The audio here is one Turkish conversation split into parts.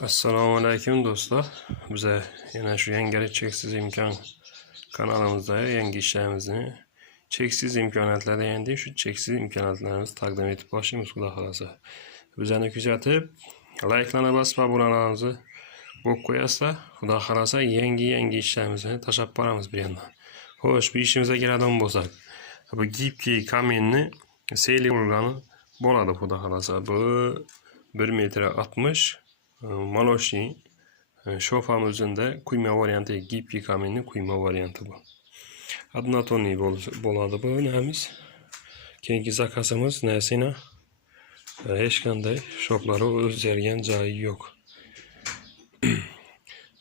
Assalomu alaykum do'stlar. Bize yana shu yangi cheksiz imkon kanalımızda yangi ishlarimizni cheksiz imkoniyatlar endi shu cheksiz imkoniyatlarimizni taqdim etib boshlaymiz xudo xolasa. Bizani kuzatib, like'larni bosib obunalarimizni bo'lib qo'yasizlar. Xudo xolasa yangi ishlarimizni tashlab boramiz bir yandan. Xo'sh, bu ishimizga keladigan bo'lsak, bu gibki kamenni seyli bo'lgani bo'ladi xudo xolasa. Bu 1,60 m Maloshni shofamiz üzerinde kuyma variantı, gipki kamenli kuyma variantı bu. Однотонный bo'ladi bu nemiz. Keyingi zakazimiz nesine? Hech qanday shoflari o'zgargan joyi yo'q.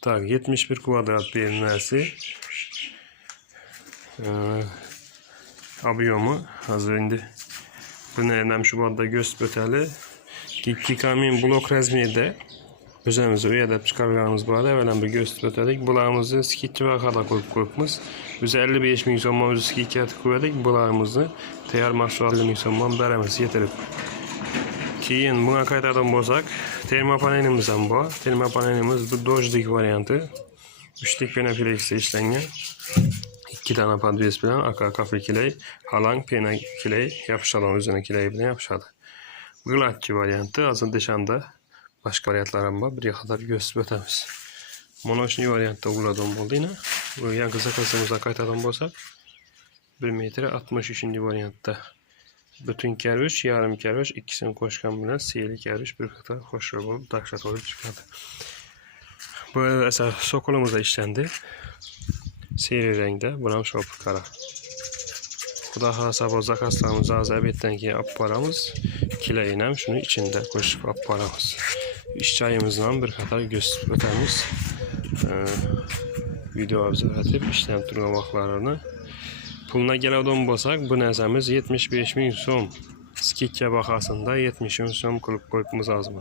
Tak 71 kvadrat bölmesi. Объемы hozir endi buni ham shu yerda gösterib o'tali. Gipki kamen blok razmerida o'zimiz u yerda chiqarganimiz bor edi, avval bir gösterib o'tadik. Bularimizni skitcha vaqada qo'yib qo'yibmiz. Biz 55 ming so'mdan o'zi skitcha qo'ydik. Bularimizni tayyor mahsulot 50 ming so'mdan beramiz yetirib. Keyin bunga qaytadan bo'lsak, termopanelimiz ham bor. Termopanelimiz bu dojlik varianti. 3lik penafleksda ishlangan. 2 dona podvес bilan aka kafe kilay, halang pena kilay yapışadan o'zini kilay bilan yapışadi. Gladki varianti aslında dışanda başka variantlar ham bor. Bir kadar gösterib o'tamiz. Monoshni variantda ulardan bo'ldi yine. Bu yangi zakazimizga qaytadan bo'lsak, 1,63 m variantda bütün karvush, yarım karvush ikkisini qo'shgan bilan seyli karvush bir qator qo'shilib bo'lib dahshat olib chiqadi. Bu esa sokolimizda ishlandi. Seyli rangda, bu ham shop qara. Xudo xolasa bu zakazlarimizni azabetdan keyin olib boramiz. Kilayini ham shuni ichida qo'shib olib boramiz. İş çayımızla bir qator gösterib o'tamiz. Video obzor etib ishlanib turgan vaqtlarini. Puluna keladigan bo'lsak, bu narsamiz 75 ming so'm. Skitcha bahasında 70 ming so'm qilib qo'yibmiz hozir.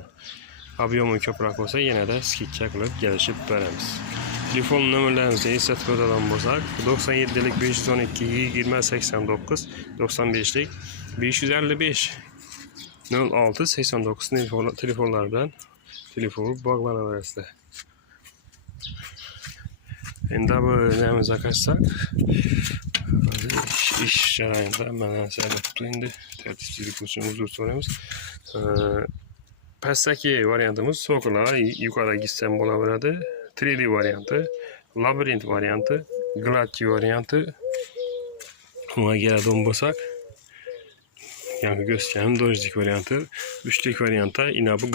Ob'yomi ko'proq bo'lsa, yanada skitcha qilib kelishib beramiz. Telefon nomerlarimizni eslatib o'tadigan bo'lsak, 97lik 512 20 89, 95lik 555 06 89 telefonlar bilan telefonu bağlanaverasizlar. Endi bu nemize kaçsak, iş jarayonida mana sababli endi tartibsizlik uchun uzr so'raymiz. Pastdagi variantimiz so'qlar, yuqoriga gitsam bo'laveradi. 3D varianti, labirint varianti, gladki varianti. Bunga keladigan bo'lsak, yangi göstereyim dojlik variantı, 3lik variantda ina bu